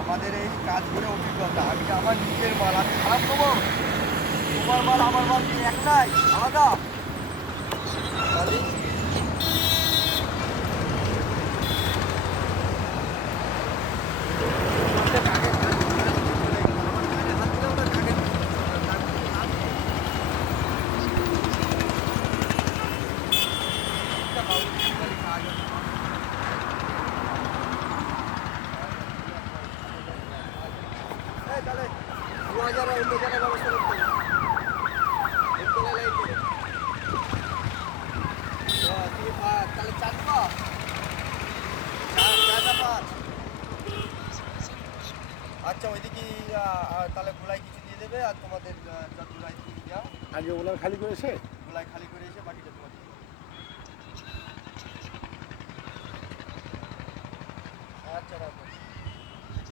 আমাদের এই কাজগুলো অভিজ্ঞতা। আমি আমার নিজের মাল আমি খারাপ দেবো, তোমার মাল আমার মাল কি এক নাই, আলাদা? তাহলে তাহলে 2000 অন্য জায়গায় ব্যবস্থা করতে হবে। একতলায় লাইট দেবে। তুমি তাহলে 4 পা 4 5। আচ্ছা ওইদিকে তাহলে গোলায় কিছু দিয়ে দেবে আর তোমাদের যত গোলায় তুমি দাও আগে ওনার খালি করেছে। গোলায় খালি করে এসে বাকিটা তোমার দিয়ে দেবে। আচ্ছা রাখো।